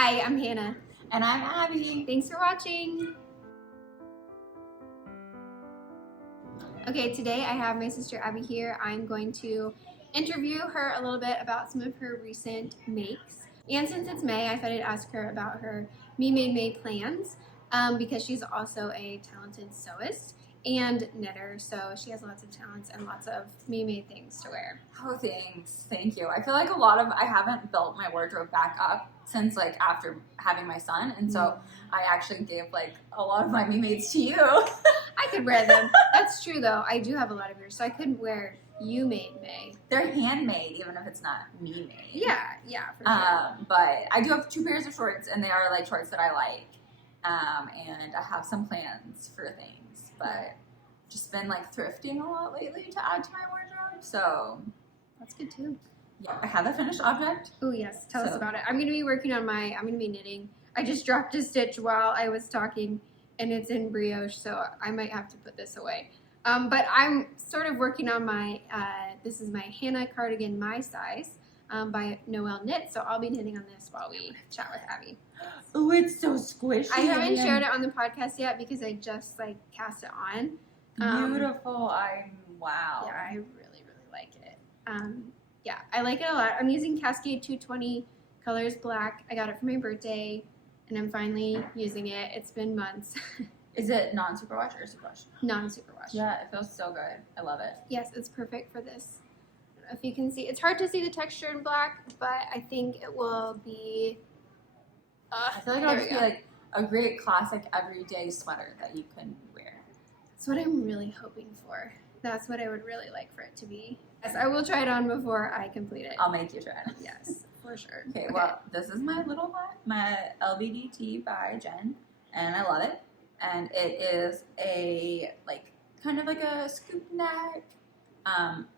Hi, I'm Hannah. And I'm Abby. Thanks for watching. Okay, today I have my sister Abby here. I'm going to interview her a little bit about some of her recent makes. And since it's May, I thought I'd ask her about her Me Made May plans because she's also a talented sewist and knitter, so she has lots of talents and lots of me-made things to wear. Oh, thanks. Thank you. I feel like I haven't built my wardrobe back up since like after having my son, and so I actually gave like a lot of my me-mades to you. I could wear them. That's true though. I do have a lot of yours, so I couldn't wear You Made May. They're handmade, even if it's not me-made. Yeah, for sure. But I do have 2 pairs of shorts, and they are like shorts that I like. And I have some plans for things, but just been like thrifting a lot lately to add to my wardrobe, so That's good too. yeah, I have a finished object. Oh yes, tell us about it. I'm gonna be knitting. I just dropped a stitch while I was talking, and it's in brioche, so I might have to put this away. But I'm sort of working on my, this is my Hannah cardigan My Size by Noelle Knit, so I'll be knitting on this while we chat with Abby. Oh, it's so squishy. I haven't shared it on the podcast yet because I just like cast it on. Beautiful. Wow. Yeah, I really like it. Yeah, I like it a lot. I'm using Cascade 220 colors black. I got it for my birthday, and I'm finally using it. It's been months. Is it non-superwash or superwash? Non-superwash. Yeah, it feels so good. I love it. Yes, it's perfect for this. I don't know if you can see. It's hard to see the texture in black, but I think it will be... I feel like it'll just be like a great classic everyday sweater that you can wear. That's what I'm really hoping for. That's what I would really like for it to be. Yes, I will try it on before I complete it. I'll make you try it. Yes, for sure. Okay, well, this is my little one, my LBD Tee by Jen, and I love it. And it is a, like, kind of like a scoop neck.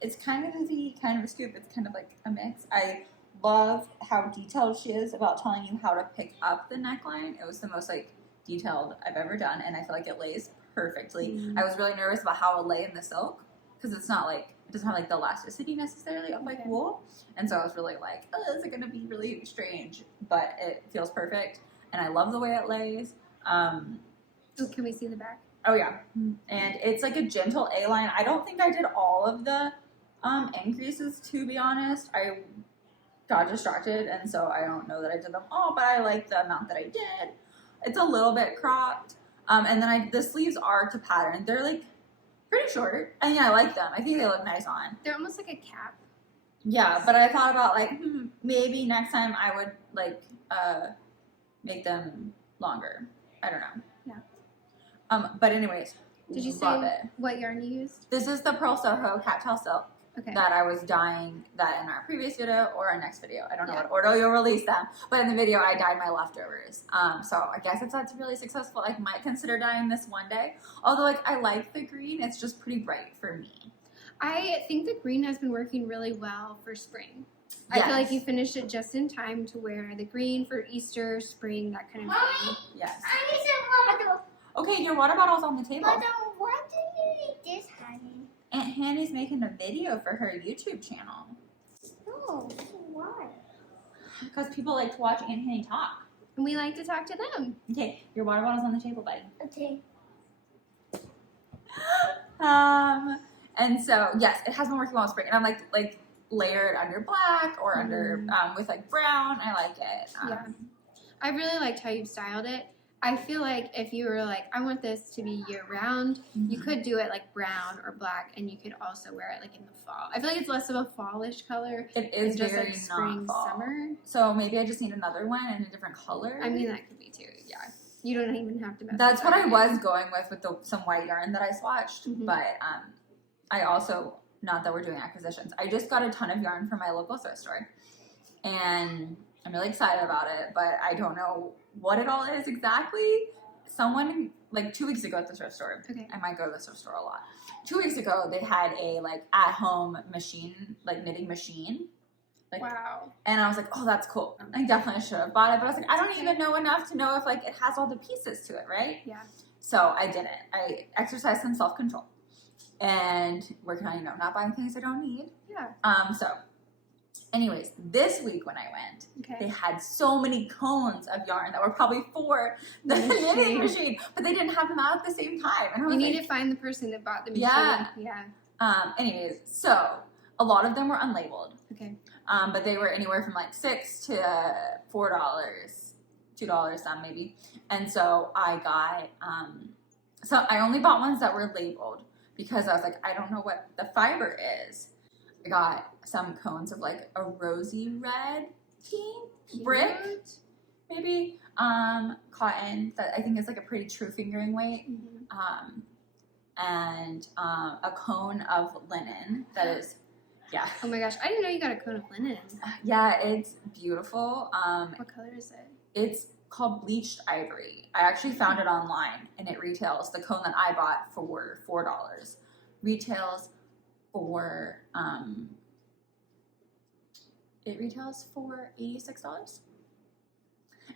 It's kind of a V, kind of a scoop. It's kind of like a mix. I love how detailed she is about telling you how to pick up the neckline. It was the most, like, detailed I've ever done, and I feel like it lays perfectly. I was really nervous about how it lay in the silk, because it's not like, it doesn't have like the elasticity necessarily of like wool, and so I was really like, oh, is it gonna be really strange? But it feels perfect, and I love the way it lays. Oh, can we see the back? Oh yeah, and it's like a gentle A-line. I don't think I did all of the increases, to be honest. I got distracted, and so I don't know that I did them all, but I like the amount that I did. It's a little bit cropped. And then the sleeves are to pattern. They're like pretty short. And yeah, I like them. I think they look nice on. They're almost like a cap. Yeah, but I thought about like, maybe next time I would like make them longer. I don't know. Yeah. But anyways, did you love say it. what yarn you used? This is the Purl Soho Cattail silk. Okay. That I was dyeing that in our previous video or our next video. I don't know what order you'll release them, but in the video I dyed my leftovers. So I guess if that's really successful, I might consider dyeing this one day. Although like I like the green, it's just pretty bright for me. I think the green has been working really well for spring. Yes. I feel like you finished it just in time to wear the green for Easter, spring, that kind of thing. Yes. I need some water. Okay, your water bottle's on the table. But why do you need this, honey? Aunt Hanny's making a video for her YouTube channel. No, why? Because people like to watch Aunt Hanny talk. And we like to talk to them. Okay, your water bottle's on the table, buddy. Okay. And so yes, it has been working well in spring, and I'm like layered under black or under with like brown. I like it. Yeah, I really liked how you styled it. I feel like if you were like, I want this to be year round, you could do it like brown or black, and you could also wear it like in the fall. I feel like it's less of a fallish color. It is just very like spring, not fall. Summer. So maybe I just need another one in a different color. I mean, that could be too. Yeah, you don't even have to. That's what I was going with some white yarn that I swatched. But I also, not that we're doing acquisitions, I just got a ton of yarn from my local thrift store, and I'm really excited about it. But I don't know what it all is exactly. Someone like 2 weeks ago at the thrift store. Okay. I might go to the thrift store a lot. 2 weeks ago, they had a like at-home machine, like knitting machine. Like, wow. And I was like, oh, that's cool. I definitely should have bought it. But I was like, I don't even know enough to know if like it has all the pieces to it, right? Yeah. So I didn't. I exercised some self-control and working on, not buying things I don't need. Yeah. So Anyways, this week when I went, Okay. they had so many cones of yarn that were probably for the knitting machine, but they didn't have them out at the same time. And I was You need to find the person that bought the machine. Yeah. Anyways, so a lot of them were unlabeled. Okay. But they were anywhere from like $6 to $4, $2 some maybe. And so I got, so I only bought ones that were labeled because I was like, I don't know what the fiber is. I got some cones of like a rosy red tea, brick, maybe, cotton that I think is like a pretty true fingering weight, and a cone of linen that is, yeah. Oh my gosh, I didn't know you got a cone of linen. Yeah, it's beautiful. What color is it? It's called bleached ivory. I actually found it online, and it retails, the cone that I bought for $4 retails for it retails for $86,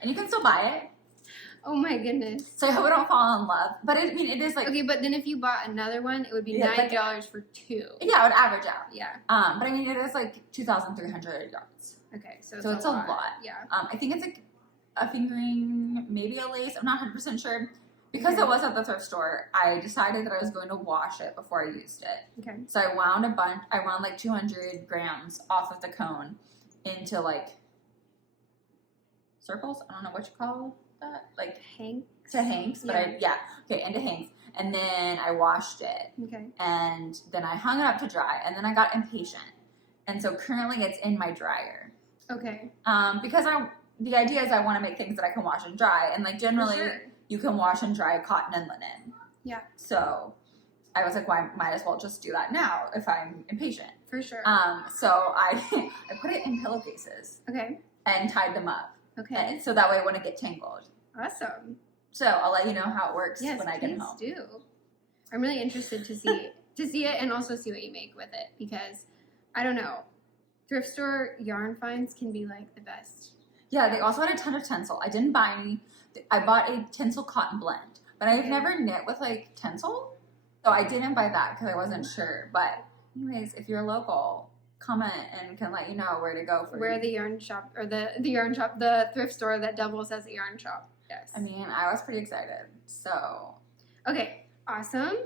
and you can still buy it. Oh my goodness. So I hope I don't fall in love, but it is like, Okay, but then if you bought another one, it would be $9 for two. Yeah, it would average out. Yeah. But it is like 2,300 yards. Okay, so it's a lot. Yeah. I think it's like a fingering, maybe a lace. I'm not 100% sure. Because it was at the thrift store, I decided that I was going to wash it before I used it. Okay. So I wound like 200 grams off of the cone into like circles. I don't know what you call that. Like hanks. To hanks, but into hanks. And then I washed it. Okay. And then I hung it up to dry, and then I got impatient. And so currently it's in my dryer. Okay. Because the idea is I want to make things that I can wash and dry, and like generally you can wash and dry cotton and linen. Yeah. So I was like, well, I might as well just do that now if I'm impatient. For sure. So I put it in pillowcases. Okay. And tied them up. Okay. And so that way it wouldn't get tangled. Awesome. So I'll let you know how it works when I get home. Yes, do. I'm really interested to see it and also see what you make with it, because I don't know, thrift store yarn finds can be like the best. Yeah, they also had a ton of tinsel. I didn't buy any. I bought a tinsel cotton blend, but I've never knit with like tinsel, so I didn't buy that because I wasn't sure. But anyways, if you're local, comment and can let you know where to go for the yarn shop, or the thrift store that doubles as a yarn shop. Yes. I mean, I was pretty excited. So okay, awesome.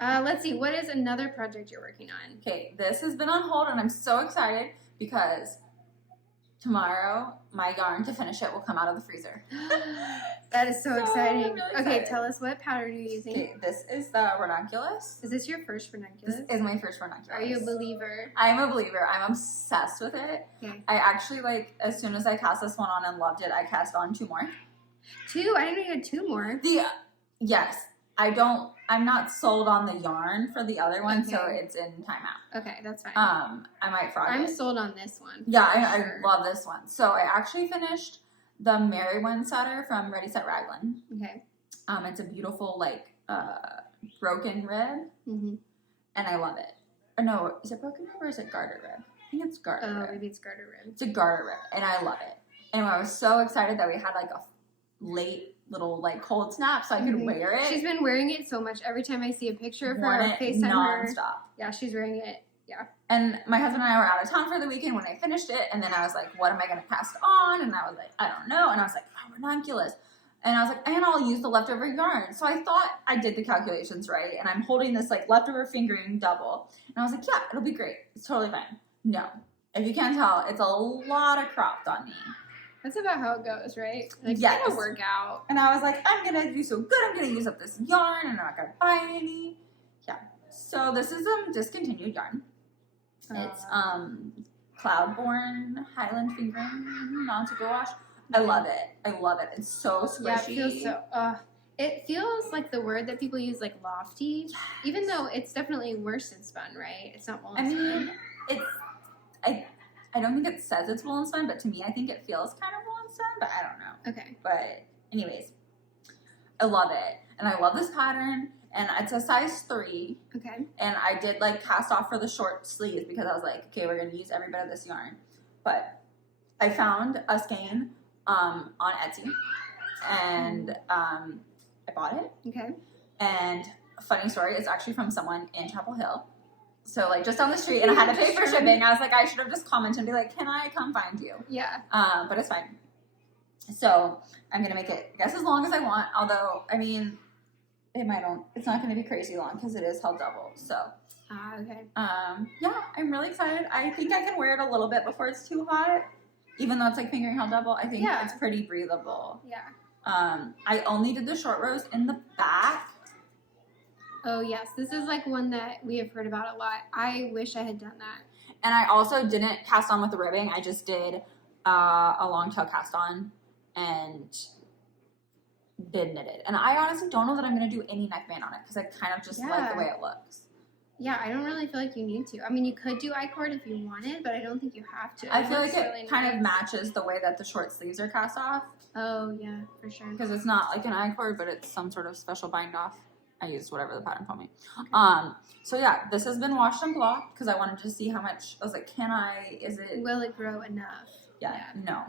Let's see, what is another project you're working on? Okay, this has been on hold, and I'm so excited because tomorrow my yarn to finish it will come out of the freezer. That is so exciting. Really okay, excited. Tell us what pattern you're using. Okay, this is the Ranunculus. Is this your first Ranunculus? This is my first Ranunculus. Are you a believer? I'm a believer. I'm obsessed with it. Okay. I actually, like, as soon as I cast this one on and loved it, I cast on 2 more. 2? I didn't know you had 2 more. Yes. I'm not sold on the yarn for the other one, so it's in timeout. Okay, that's fine. I might frog I'm it. sold on this one. Yeah, I love this one. So I actually finished the Merry One Setter from Ready Set Raglan. Okay. It's a beautiful, like, broken rib, Mm-hmm. and I love it. Or no, is it broken rib or is it garter rib? I think it's garter rib. Oh, maybe it's garter rib. It's a garter rib, and I love it. And I was so excited that we had, like, a late little, like, cold snap so I could wear it. She's been wearing it so much. Every time I see a picture of her or FaceTime nonstop. Yeah, she's wearing it. Yeah. And my husband and I were out of town for the weekend when I finished it, and then I was like, what am I going to cast on? And I was like, I don't know. And I was like, oh, Ranunculus. And I was like, and I'll use the leftover yarn. So I thought I did the calculations right, and I'm holding this, like, leftover fingering double. And I was like, yeah, it'll be great. It's totally fine. No. If you can't tell, it's a lot of cropped on me. That's about how it goes, right? Like, yes. It's gonna work out. And I was like, I'm gonna do so good. I'm gonna use up this yarn, and I'm not gonna buy any. Yeah. So this is discontinued yarn. It's Cloudborn Highland fingering non-super wash. I love it. I love it. It's so squishy. Yeah, it feels so. It feels like the word that people use, like lofty, even though it's definitely worsted spun, right? It's not woolen spun. I don't think it says it's woolen spun, but to me, I think it feels kind of woolen spun, but I don't know. Okay. But anyways, I love it. And I love this pattern. And it's a size 3. Okay. And I did, like, cast off for the short sleeves because I was like, okay, we're going to use every bit of this yarn. But I found a skein on Etsy. And I bought it. Okay. And funny story, it's actually from someone in Chapel Hill. So like just down the street, and I had to pay for shipping. I was like, I should have just commented and be like, can I come find you? Yeah. But it's fine. So I'm gonna make it, I guess, as long as I want. Although, I mean, it's not gonna be crazy long because it is held double. So. Okay. Yeah, I'm really excited. I think I can wear it a little bit before it's too hot. Even though it's like fingering held double, I think it's pretty breathable. Yeah. I only did the short rows in the back. Oh yes, this is like one that we have heard about a lot. I wish I had done that. And I also didn't cast on with the ribbing. I just did a long tail cast on and did knitted. And I honestly don't know that I'm going to do any neckband on it because I kind of just like the way it looks. Yeah, I don't really feel like you need to. I mean, you could do I-cord if you wanted, but I don't think you have to. I feel like it kind of matches the way that the short sleeves are cast off. Oh, yeah, for sure. Because it's not like an I-cord, but it's some sort of special bind off. I used whatever the pattern told me. Okay. So yeah, this has been washed and blocked because I wanted to see how much. I was like, will it grow enough? Yeah, no.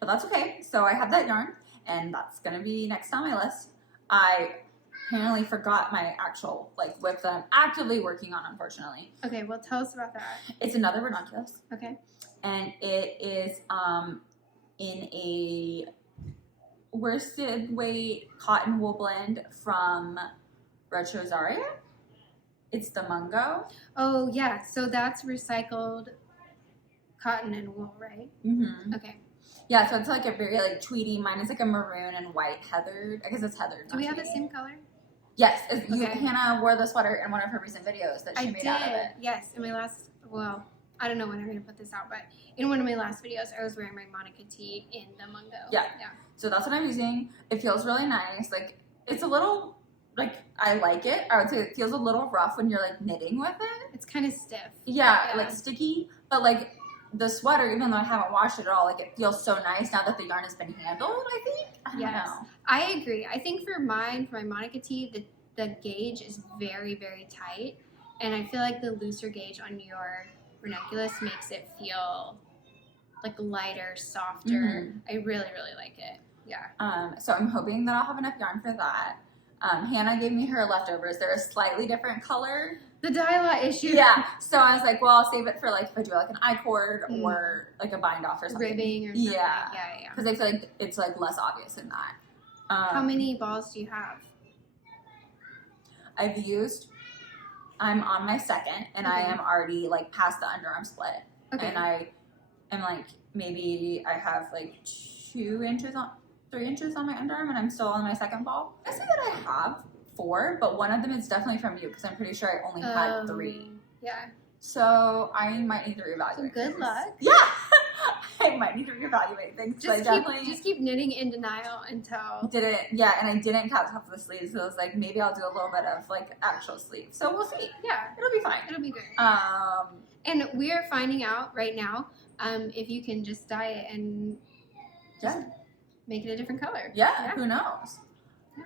But that's okay. So I have that yarn, and that's going to be next on my list. I apparently forgot my actual whip that I'm actively working on, unfortunately. Okay, well, tell us about that. It's another Ranunculus. Okay. And it is in a worsted weight cotton wool blend from Retrosaria. It's the Mungo. Oh, yeah. So that's recycled cotton and wool, right? Mm-hmm. Okay. Yeah, so it's like a very tweedy. Mine is like a maroon and white heathered. I guess it's heathered. Do we have the same color? Yes. Okay. Hannah wore the sweater in one of her recent videos that she made out of it. Yes. In my last, I don't know when I'm going to put this out, but in one of my last videos, I was wearing my Monica tee in the Mungo. Yeah. So that's what I'm using. It feels really nice. It's a little, I like it. I would say it feels a little rough when you're knitting with it. It's kind of stiff. Yeah, sticky. But the sweater, even though I haven't washed it at all, it feels so nice now that the yarn has been handled, I think. I don't know. I agree. I think for my Monica tee, the gauge is very, very tight. And I feel like the looser gauge on your Ranunculus makes it feel lighter, softer. Mm-hmm. I really, really like it. Yeah. So I'm hoping that I'll have enough yarn for that. Hannah gave me her leftovers. They're a slightly different color. The dye-lot issue. Yeah. So I was like, well, I'll save it for if I do an I-cord or a bind off or something. Ribbing or something. Yeah. Yeah. Because I feel like it's less obvious in that. How many balls do you have? I'm on my second, and I am already past the underarm split. Okay. And I am maybe I have 3 inches on my underarm, and I'm still on my second ball. I say that I have 4, but one of them is definitely from you because I'm pretty sure I only had 3. Yeah. So I might need to reevaluate. So good luck. Yeah. I might need to reevaluate things. Just keep knitting in denial until and I didn't cut off the sleeves, so I was maybe I'll do a little bit of actual sleeves. So we'll see. Yeah, it'll be fine. It'll be good. And we are finding out right now if you can just dye it and make it a different color. Yeah, who knows?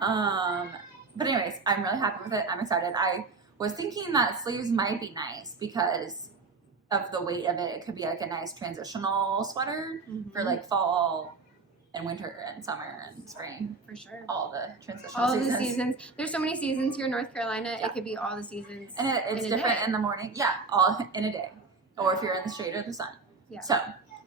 But anyways, I'm really happy with it. I'm excited. I was thinking that sleeves might be nice because of the weight of it. It could be a nice transitional sweater for fall and winter and summer and spring. For sure. All the transitional seasons. All the seasons. There's so many seasons here in North Carolina. Yeah. It could be all the seasons. And it's different in the morning. Yeah, all in a day. Or if you're in the shade or the sun. Yeah. So,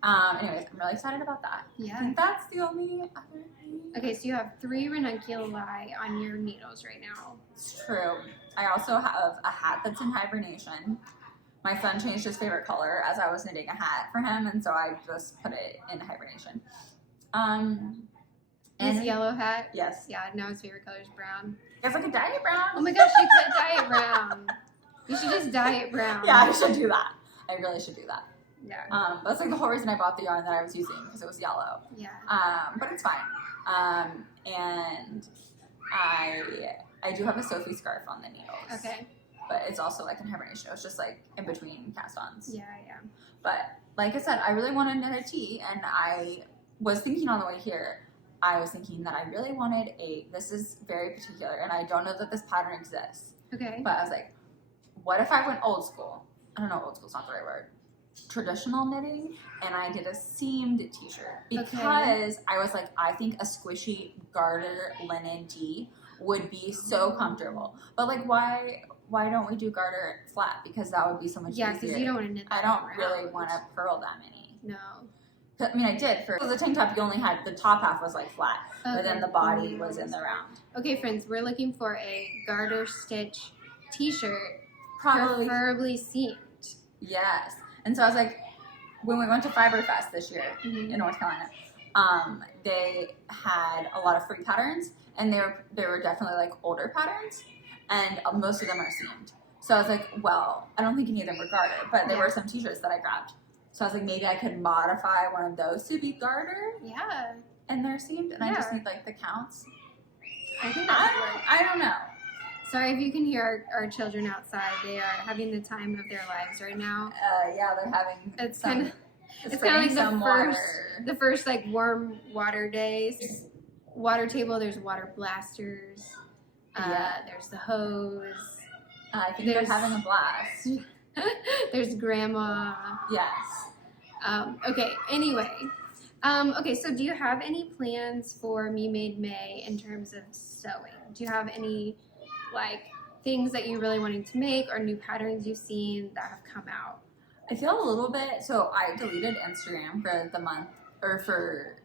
anyways, I'm really excited about that. Yeah. I think that's the only other thing. Okay, so you have 3 ranunculi on your needles right now. It's true. I also have a hat that's in hibernation. My son changed his favorite color as I was knitting a hat for him, and so I just put it in hibernation. His yellow hat? Yes. Yeah, now his favorite color is brown. It's like a dye it brown. Oh my gosh, you could dye it brown. You should just dye it brown. Yeah, I should do that. I really should do that. Yeah. That's the whole reason I bought the yarn that I was using, because it was yellow. Yeah. But it's fine. And I do have a Sophie scarf on the needles. Okay. But it's also in hibernation. It's just in between cast-ons. Yeah. But like I said, I really want to knit a tee, and I was thinking on the way here, I was thinking that I really wanted this is very particular, and I don't know that this pattern exists. Okay. But I was like, what if I went old school? I don't know, old school's not the right word. Traditional knitting, and I did a seamed t-shirt because I was I think a squishy garter linen tee would be so comfortable. But why why don't we do garter flat? Because that would be so much Yeah, easier. because you don't want to knit that I don't around. really want to purl that many. No. I mean, I did for the tank top. You only had the top half was like flat, but then the body Okay. was in the round. Okay, friends, we're looking for a garter stitch t-shirt, Probably. preferably seamed. Yes. And so I was like, when we went to Fiber Fest this year Mhm. in North Carolina, they had a lot of free patterns, and they were definitely like older patterns, and most of them are seamed. So I was like, well, I don't think any of them were garter, but there were some t-shirts that I grabbed. So I was like, maybe I could modify one of those to be garter, Yeah. and they're seamed, and I just need like the counts. I think that would work. I don't know. Sorry if you can hear our children outside. They are having the time of their lives right now. Yeah, they're having. It's some, kind of it's like some the first like warm water days. Water table. There's water blasters. There's the hose. I think they're having a blast. There's grandma. Yes. Okay. Anyway. Okay. So, do you have any plans for Me Made May in terms of sewing? Do you have any like things that you're really wanting to make or new patterns you've seen that have come out? I feel a little bit. So I deleted Instagram for the month or for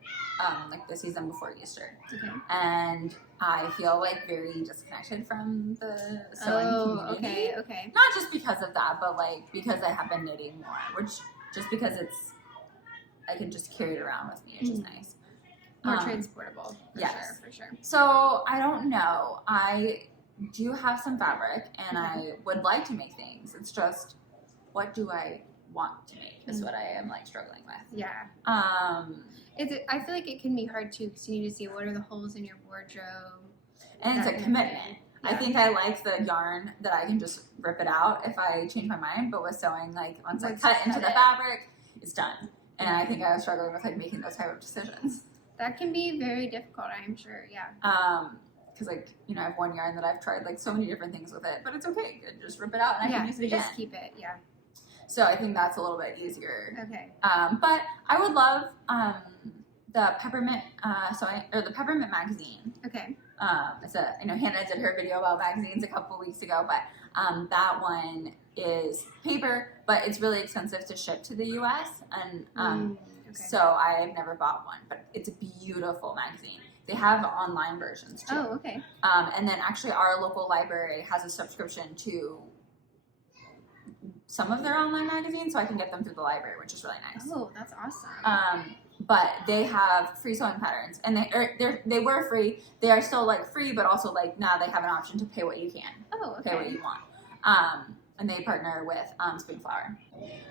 like the season before Easter, Okay. and I feel like very disconnected from the sewing community. Okay. Not just because of that, but like because I have been knitting more, which just because I can just carry it around with me, which is nice. More transportable. Yes. For sure. So I don't know. I do have some fabric, and I would like to make things. It's just, what do I want to make is what I am like struggling with. Yeah. I feel like it can be hard too because you need to see what are the holes in your wardrobe. And it's a commitment. Yeah. I think I like the yarn that I can just rip it out if I change my mind, but with sewing, like once I cut into the fabric, it's done. And I think I was struggling with like making those type of decisions. That can be very difficult, I'm sure. Yeah. Because like, you know, I have one yarn that I've tried like so many different things with it, but it's okay. I just rip it out and I can use it again. Just keep it. Yeah. So I think that's a little bit easier. Okay. But I would love the peppermint sewing or the peppermint magazine. Okay. I know Hannah did her video about magazines a couple weeks ago, but that one is paper, but it's really expensive to ship to the U.S. and so I've never bought one, but it's a beautiful magazine. They have online versions too. Oh, okay. And then actually our local library has a subscription to some of their online magazines, so I can get them through the library, which is really nice. Oh, that's awesome. But they have free sewing patterns, and they were free. They are still like free, but also like now they have an option to pay what you can, pay what you want. And they partner with Spoonflower.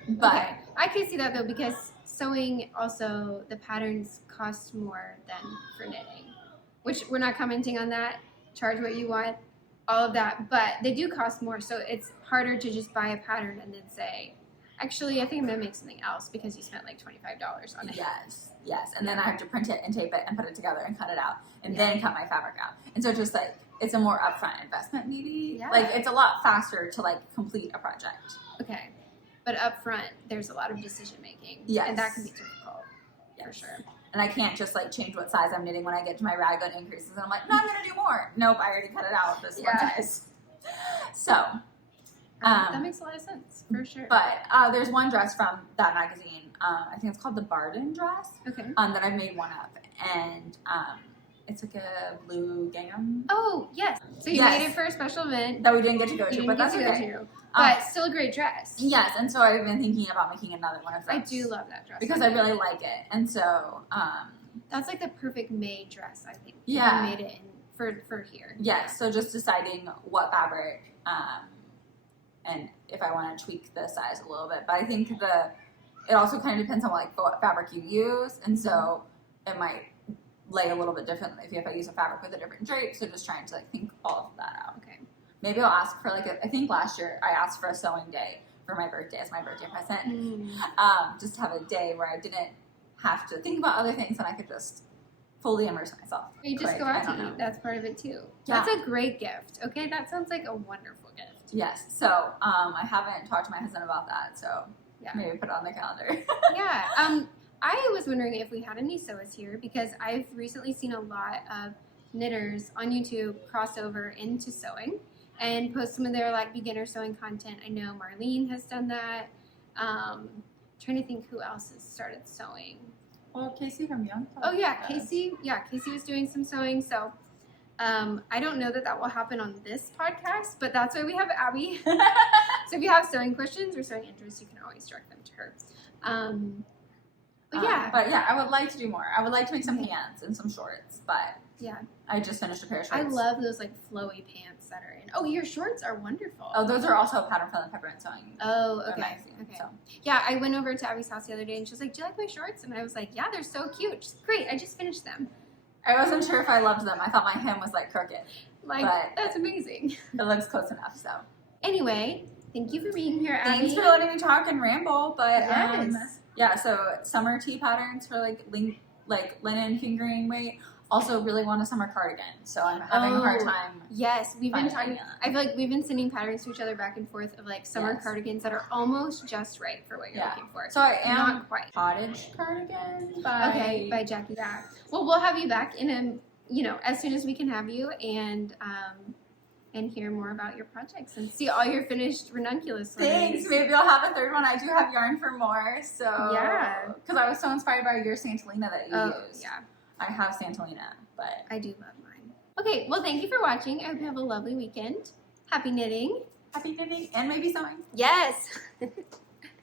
But I can see that though because sewing also the patterns cost more than for knitting, which we're not commenting on that. Charge what you want, all of that, but they do cost more, so it's harder to just buy a pattern and then say, actually, I think I'm gonna make something else because you spent like $25 on it. Yes, and then I have to print it and tape it and put it together and cut it out and then cut my fabric out. And so just like it's a more upfront investment, maybe. Yeah. Like it's a lot faster to like complete a project. Okay, but up front, there's a lot of decision making. Yes. And that can be difficult, for sure. And I can't just like change what size I'm knitting when I get to my raglan increases. And I'm like, no, I'm gonna do more. Nope, I already cut it out this one size. So. That makes a lot of sense, for sure. But there's one dress from that magazine. I think it's called the Barden dress. Okay. That I've made one of, and it's like a blue gingham. Oh yes. So you made it for a special event that we didn't get to go to, but that's okay. But still a great dress. Yes, and so I've been thinking about making another one of those. I do love that dress because I really like it, and so that's like the perfect May dress. I think. Yeah. You made it for here. Yes. So just deciding what fabric. And if I want to tweak the size a little bit, but I think it also kind of depends on like what fabric you use, and so it might lay a little bit differently if I use a fabric with a different drape. So just trying to like think all of that out. Okay. Maybe I'll ask for like I think last year I asked for a sewing day for my birthday as my birthday present. Just to have a day where I didn't have to think about other things and I could just fully immerse myself. You just go out to eat. That's part of it too. Yeah. That's a great gift. Okay, that sounds like a wonderful gift. Yes. So I haven't talked to my husband about that. So maybe put it on the calendar. I was wondering if we had any sewers here because I've recently seen a lot of knitters on YouTube cross over into sewing, and post some of their like beginner sewing content. I know Marlene has done that. Trying to think who else has started sewing. Well, Casey from Young. Oh yeah, Casey. Yeah, Casey was doing some sewing. So I don't know that will happen on this podcast, but that's why we have Abby. So if you have sewing questions or sewing interests, you can always direct them to her. But yeah, I would like to do more. I would like to make some pants and some shorts, but yeah, I just finished a pair of shorts. I love those like flowy pants that are in. Oh, your shorts are wonderful. Oh, those are also pattern from the Peppermint Sewing. Oh, okay. Magazine, Okay. So. Yeah, I went over to Abby's house the other day and she was like, "Do you like my shorts?" And I was like, "Yeah, they're so cute." She's like, "Great, I just finished them." I wasn't sure if I loved them. I thought my hem was like crooked. Like, but that's amazing. It looks close enough, so. Anyway, thank you for being here, Abby. Thanks for letting me talk and ramble, but Yes. yeah, so summer tee patterns for like linen fingering weight. Also really want a summer cardigan, so I'm having a hard time. Yes, we've been finding talking. that. I feel like we've been sending patterns to each other back and forth of like summer Yes. cardigans that are almost just right for what you're looking for. So I am Not quite. cottage cardigan by Jackie. Yeah. Well, we'll have you back in as soon as we can have you and hear more about your projects and see all your finished ranunculus sweaters. Thanks. Maybe I'll have a third one. I do have yarn for more, so Yeah. Because I was so inspired by your Santolina that you used. Yeah. I have Santolina, but I do love mine. Okay, well, thank you for watching. I hope you have a lovely weekend. Happy knitting. happy knitting and maybe sewing. Yes.